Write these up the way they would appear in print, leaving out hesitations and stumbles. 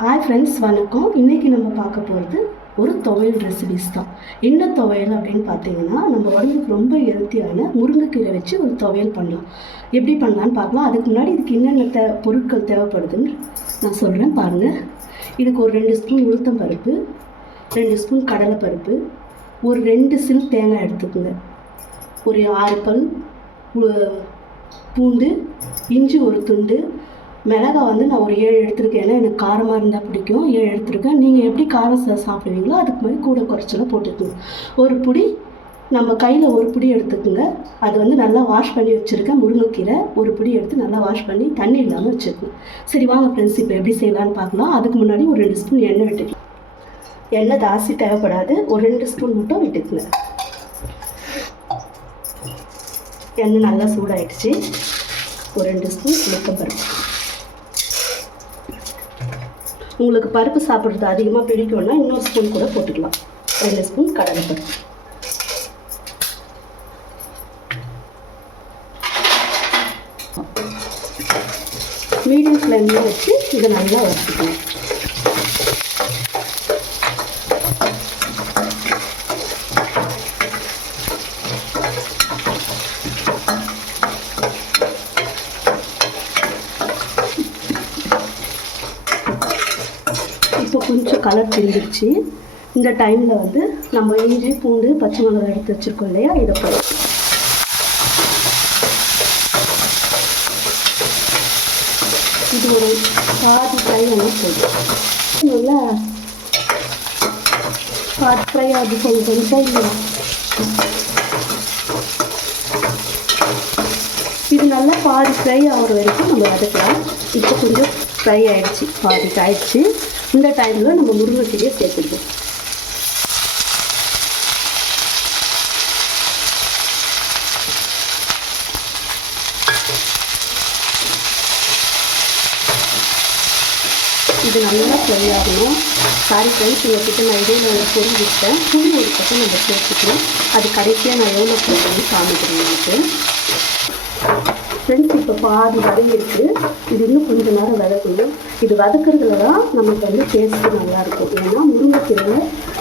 Hi friends, வணக்கம். இன்றைக்கி நம்ம பார்க்க போகிறது ஒரு துவையல் ரெசிபிஸ் தான். என்ன துவையல் அப்படின்னு பார்த்தீங்கன்னா, நம்ம உடம்புக்கு ரொம்ப ஹெல்த்தியான முருங்கைக்கீரை வச்சு ஒரு துவையல் பண்ணலாம். எப்படி பண்ணலான்னு பார்க்கலாம். அதுக்கு முன்னாடி இதுக்கு என்னென்ன பொருட்கள் தேவைப்படுதுன்னு நான் சொல்கிறேன் பாருங்கள். இதுக்கு ஒரு 2 ஸ்பூன் உளுத்தம் பருப்பு, 2 ஸ்பூன் கடலைப்பருப்பு, ஒரு 2 சில் தேங்காய் எடுத்துக்கோங்க, ஒரு 6 பல் பூண்டு, இஞ்சி ஒரு துண்டு, மிளகாய் வந்து நான் ஒரு 7 எடுத்துருக்கேன். ஏன்னா எனக்கு காரமாக இருந்தால் பிடிக்கும், 7 எடுத்துருக்கேன். நீங்கள் எப்படி காரம் சாப்பிடுவீங்களோ அதுக்கு மாதிரி கூட குறைச்சலாம் போட்டுக்கோங்க. ஒரு புடி நம்ம கையில் ஒரு புடி எடுத்துக்கோங்க. அது வந்து நல்லா வாஷ் பண்ணி வச்சுருக்கேன். முருங்கைக்கீரை ஒரு புடி எடுத்து நல்லா வாஷ் பண்ணி தண்ணி இல்லாமல் வச்சுருக்கேன். சரி வாங்க ஃப்ரெண்ட்ஸ், இப்போ எப்படி செய்யலான்னு பார்க்கலாம். அதுக்கு முன்னாடி ஒரு 2 ஸ்பூன் எண்ணெய் விட்டுக்கலாம். எண்ணெய் ஜாஸ்தி தேவைப்படாது, ஒரு 2 ஸ்பூன் மட்டும் விட்டுக்குங்க. எண்ணெய் நல்லா சூடாயிடுச்சு. ஒரு 2 ஸ்பூன் உளுத்தம் பருப்பு. உங்களுக்கு பருப்பு சாப்பிட்றது அதிகமாக பிடிக்கும்னா இன்னொரு ஸ்பூன் கூட போட்டுக்கலாம். 2 ஸ்பூன் கடலைப்பருப்பு. மீடியம் ஃப்ளேமில் வச்சு இதை நல்லா வறுத்துக்கலாம். இப்போ கொஞ்சம் கலர் தெரிஞ்சிருச்சு. இந்த டைமில் வந்து நம்ம இஞ்சி பூண்டு பச்சை மிளகாய் எடுத்து வச்சுருக்கோம் இல்லையா, இதை போய் இது ஒரு பாதி ஃப்ரை பண்ணி போதும். நல்லா பாதி ஃப்ரை ஆகி கொஞ்சம் இது நல்லா பாதி ஃப்ரை ஆகிற வரைக்கும் நம்ம வதக்கலாம். இப்போ கொஞ்சம் ஃப்ரை ஆகிடுச்சு, பாதி ஆகிடுச்சு. இந்த டைமில் நம்ம முருங்கைக்கீரையை சேர்த்துக்கலாம். இது நல்லா ஃப்ரை ஆகணும். சாரி ஃப்ரெண்ட்ஸ், உங்கள்கிட்ட நான் இடையில ஒரு பொருள் விட்டேன். புளி ஒரு பக்கம் நம்ம சேர்த்துக்கிறோம். அது கடைசியாக நான் எவ்வளோ போட்டு காமிக்கிறேன் உங்களுக்கு. ஃப்ரெண்ட்ஸ், இப்போ பாதி வதங்கிருக்கு. இது இன்னும் கொஞ்சம் நேரம் வதக்கணும். இது வதக்கிறதுல தான் நமக்கு வந்து டேஸ்ட்டு நல்லாயிருக்கும். ஏன்னா முருங்கைக்கீரை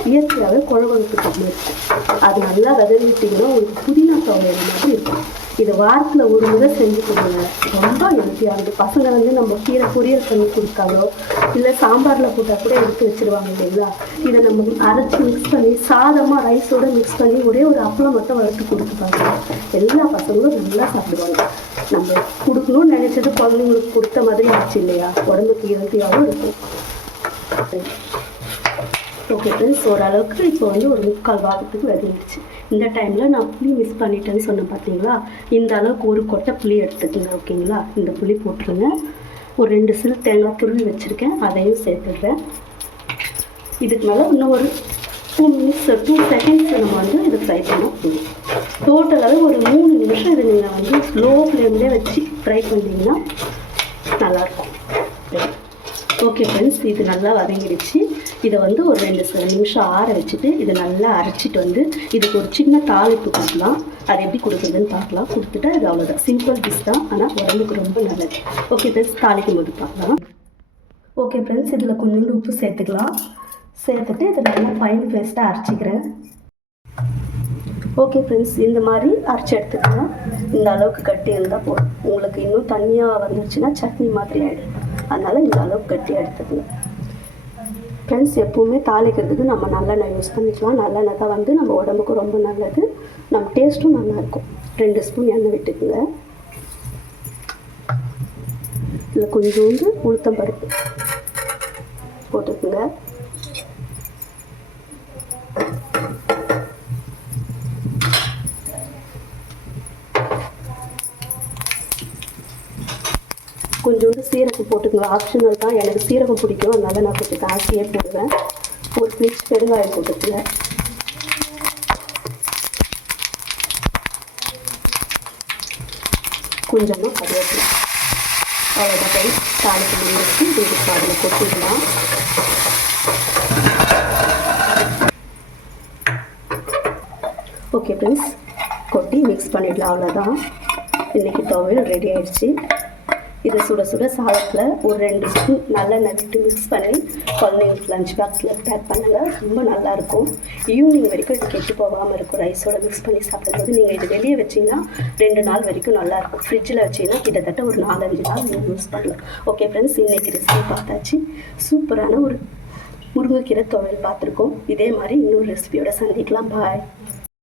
இயற்கையாகவே குழம்புக்கு தண்ணி இருக்கும். அது நல்லா வதங்கிட்டிங்கன்னா உங்களுக்கு புதினா துவையல் மாதிரி இருக்கும். இதை வாரத்தில் ஒரு முறை செஞ்சு கொடுங்க, ரொம்ப ஹெல்த்தியாகுது. பசங்க வந்து நம்ம கீரை பொரியல் பண்ணி கொடுத்தாலோ இல்லை சாம்பாரில் போட்டால் கூட எடுத்து வச்சுருவாங்க இல்லைங்களா. இதை நம்ம அரைச்சி மிக்ஸ் பண்ணி சாதமாக ரைஸோடு மிக்ஸ் பண்ணி ஒரே ஒரு அப்பளம் மட்டும் வறுத்து கொடுத்துப்பாங்க. எல்லா பசங்களும் நல்லா சாப்பிடுவாங்க. நம்ம கொடுக்கணும்னு நினச்சது குழந்தைங்களுக்கு கொடுத்த மாதிரி ஆச்சு இல்லையா, உடம்புக்கு ஹெல்த்தியாகவும் இருக்கும். ஓகே ஃப்ரெண்ட்ஸ், ஓரளவுக்கு இப்போ வந்து ஒரு 3/4 பாகத்துக்கு வதங்கிடுச்சு. இந்த டைமில் நான் புளி மிஸ் பண்ணிட்டேன்னு சொன்னேன் பார்த்தீங்களா. இந்த அளவுக்கு ஒரு கொட்டை புளி எடுத்துக்கோங்க. ஓகேங்களா, இந்த புளி போட்டுருங்க. ஒரு 2 சில் தேங்காய் துருவி வச்சுருக்கேன், அதையும் சேர்த்துடுறேன். இதுக்கு மேலே இன்னும் ஒரு 2 செகண்ட்ஸ் நம்ம வந்து இதை ஃப்ரை பண்ண போதும். டோட்டலாகவே ஒரு 3 நிமிஷம் இதை நீங்கள் வந்து ஸ்லோ ஃப்ளேம்லேயே வச்சு ஃப்ரை பண்ணிங்கன்னா நல்லாயிருக்கும். ஓகே ஃப்ரெண்ட்ஸ், இது நல்லா வதங்கிடுச்சு. இதை வந்து ஒரு 2 நிமிஷம் ஆற வச்சுட்டு இதை நல்லா அரைச்சிட்டு வந்து இதுக்கு ஒரு சின்ன தாளிப்பு கொடுக்கலாம். அது எப்படி கொடுக்குறதுன்னு பார்க்கலாம். கொடுத்துட்டு அது அவ்வளோதான், சிம்பிள் டிஷ் தான், ஆனால் உடம்புக்கு ரொம்ப நல்லது. ஓகே ஃப்ரெண்ட்ஸ், தாளிக்கும் போது பார்க்கலாம். ஓகே ஃப்ரெண்ட்ஸ், இதில் கொஞ்சோண்டு உப்பு சேர்த்துக்கலாம். சேர்த்துட்டு இதை நல்லா ஃபைன் பேஸ்ட்டாக அரைச்சிக்கிறேன். ஓகே ஃப்ரெண்ட்ஸ், இந்த மாதிரி அரைச்சி எடுத்துக்கலாம். இந்த அளவுக்கு கட்டி இருந்தால் போதும். உங்களுக்கு இன்னும் தண்ணியாக வந்துருச்சுன்னா சட்னி மாதிரி ஆகிடும். அதனால் இந்த அளவுக்கு கட்டியாக எடுத்துக்கலாம். ஃப்ரெண்ட்ஸ், எப்போவுமே தாளிக்கிறதுக்கு நம்ம நல்லெண்ணெய் யூஸ் பண்ணிக்கலாம். நல்லெண்ணெய் தான் வந்து நம்ம உடம்புக்கு ரொம்ப நல்லது, நம்ம டேஸ்ட்டும் நல்லாயிருக்கும். 2 ஸ்பூன் எண்ணெய் விட்டுக்குங்க. இதில் கொஞ்சோண்டு உளுத்தம் பருப்பு போட்டுக்குங்க. கொஞ்சோண்டு சீரகம் போட்டுக்கோங்க. ஆப்ஷனல் தான், எனக்கு சீரகம் பிடிக்கும், அதனால நான் கொஞ்சம் ஜாஸ்தியே போடுவேன். ஒரு பிஞ்ச் பெருங்காயம் போட்டுக்கல. கொஞ்சமாக கருவேப்பிலை. அவ்வளோதான் போய் தாளிக்கு முடிச்சு இதுக்கு அதில் கொட்டிடலாம். ஓகே ஃப்ரெண்ட்ஸ், கொட்டி மிக்ஸ் பண்ணிடலாம். அவ்வளோதான், இன்றைக்கி துவையல் ரெடி ஆகிடுச்சு. இதை சுட சுட சாதத்தில் ஒரு 2 ஸ்பூன் நல்லெண்ணெய் விட்டு மிக்ஸ் பண்ணி குழந்தைங்களுக்கு லஞ்ச் பாக்ஸில் பேக் பண்ணுங்கள். ரொம்ப நல்லாயிருக்கும். ஈவினிங் வரைக்கும் இது கெட்டு போகாமல் இருக்கும். ரைஸோட மிக்ஸ் பண்ணி சாப்பிடும்போது நீங்கள் இது வெளியே வச்சிங்கன்னா 2 நாள் வரைக்கும் நல்லாயிருக்கும். ஃப்ரிட்ஜில் வச்சிங்கன்னா கிட்டத்தட்ட ஒரு 4-5 நாள் நீங்கள் யூஸ் பண்ணலாம். ஓகே ஃப்ரெண்ட்ஸ், இன்றைக்கி ரெசிபி பார்த்தாச்சு. சூப்பரான ஒரு முருங்கைக்கீரை துவையல் பார்த்துருக்கோம். இதே மாதிரி இன்னொரு ரெசிபியோட சந்திக்கலாம். பாய்.